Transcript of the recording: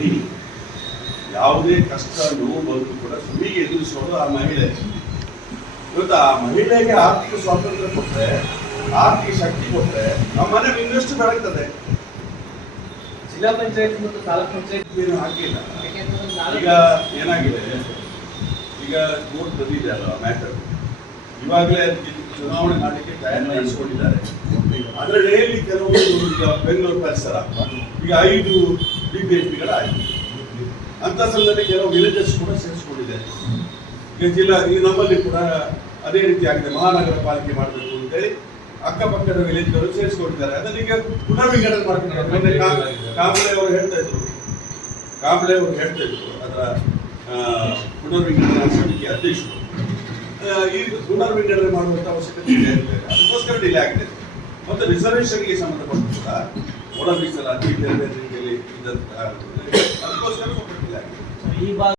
ಗೃಹಿಣಿ. ಯಾವುದೇ ಕಷ್ಟ ನೋವು ಬಂದರೂ ಕೂಡ ಸುಳಿಗೆ ಎದುರಿಸೋದು ಆ ಮಹಿಳೆ. ಇವತ್ತು ಆ ಮಹಿಳೆಗೆ ಆರ್ಥಿಕ ಸ್ವಾತಂತ್ರ್ಯ ಕೊಟ್ಟರೆ, ಆರ್ಥಿಕ ಶಕ್ತಿ ಕೊಟ್ಟರೆ ಆ ಮನೆ ಇನ್ನಷ್ಟು ಬೆಳಗ್ತದೆ. ಜಿಲ್ಲಾ ಪಂಚಾಯತ್ ಮತ್ತು ತಾಲೂಕ್ ಪಂಚಾಯತ್ ಏನು ಹಾಕಿಲ್ಲ. ಈಗ ಏನಾಗಿದೆ, ಈಗ ಕೋರ್ಟ್ ಬಂದಿದೆ ಅಲ್ಲ ಮ್ಯಾಟರ್, ಇವಾಗಲೇ ಚುನಾವಣೆ ಮಾಡಲಿಕ್ಕೆ ತಯಾರಿ ನಡೆಸ್ಕೊಂಡಿದ್ದಾರೆ. ಅದರಲ್ಲಿ ಕೆಲವು ಈಗ ಬೆಂಗಳೂರು ಪರಿಸರ ಈಗ 5 BBMPಗಳಾಯಿತು. ಅಂತ ಸಂದರ್ಭದಲ್ಲಿ ಕೆಲವು ವಿಲೇಜಸ್ ಕೂಡ ಸೇರಿಸ್ಕೊಂಡಿದ್ದಾರೆ. ಈಗ ಜಿಲ್ಲಾ ಈಗ ನಮ್ಮಲ್ಲಿ ಕೂಡ ಅದೇ ರೀತಿ ಆಗಿದೆ. ಮಹಾನಗರ ಪಾಲಿಕೆ ಮಾಡಬೇಕು ಅಂತೇಳಿ ಅಕ್ಕಪಕ್ಕದ ವಿಲೇಜ್ಗಳು ಸೇರಿಸ್ಕೊಂಡಿದ್ದಾರೆ. ಅದನ್ನ ಈಗ ಪುನರ್ವಿಂಗಡಣೆ ಮಾಡ್ಕೊಂಡಿದ್ದಾರೆ. ಕಾಂಬ್ಳೆ ಅವರು ಹೇಳ್ತಾ ಇದ್ರು ಅದರ ಪುನರ್ವಿಂಗಡಣಾ ಸಮಿತಿ ಅಧ್ಯಕ್ಷರು ಈ ಪುನರ್ವಿಂಗಡಣೆ ಮಾಡುವಂತ ಅವಶ್ಯಕತೆ ಇದೆ. ಅದಕ್ಕೋಸ್ಕರ ಡಿಲೇ ಆಗಿದೆ. ಮತ್ತು ರಿಸರ್ವೇಷನ್ಗೆ ಸಂಬಂಧಪಟ್ಟ ಕೂಡ ಒಳ ಮೀಸಲಾತಿ ಬೇರೆ ಬೇರೆ ರೀತಿಯಲ್ಲಿ ಅದಕ್ಕೋಸ್ಕರ ಸ್ವಲ್ಪ ಡಿಲೇ ಆಗಿದೆ. ಈ ಭಾಗ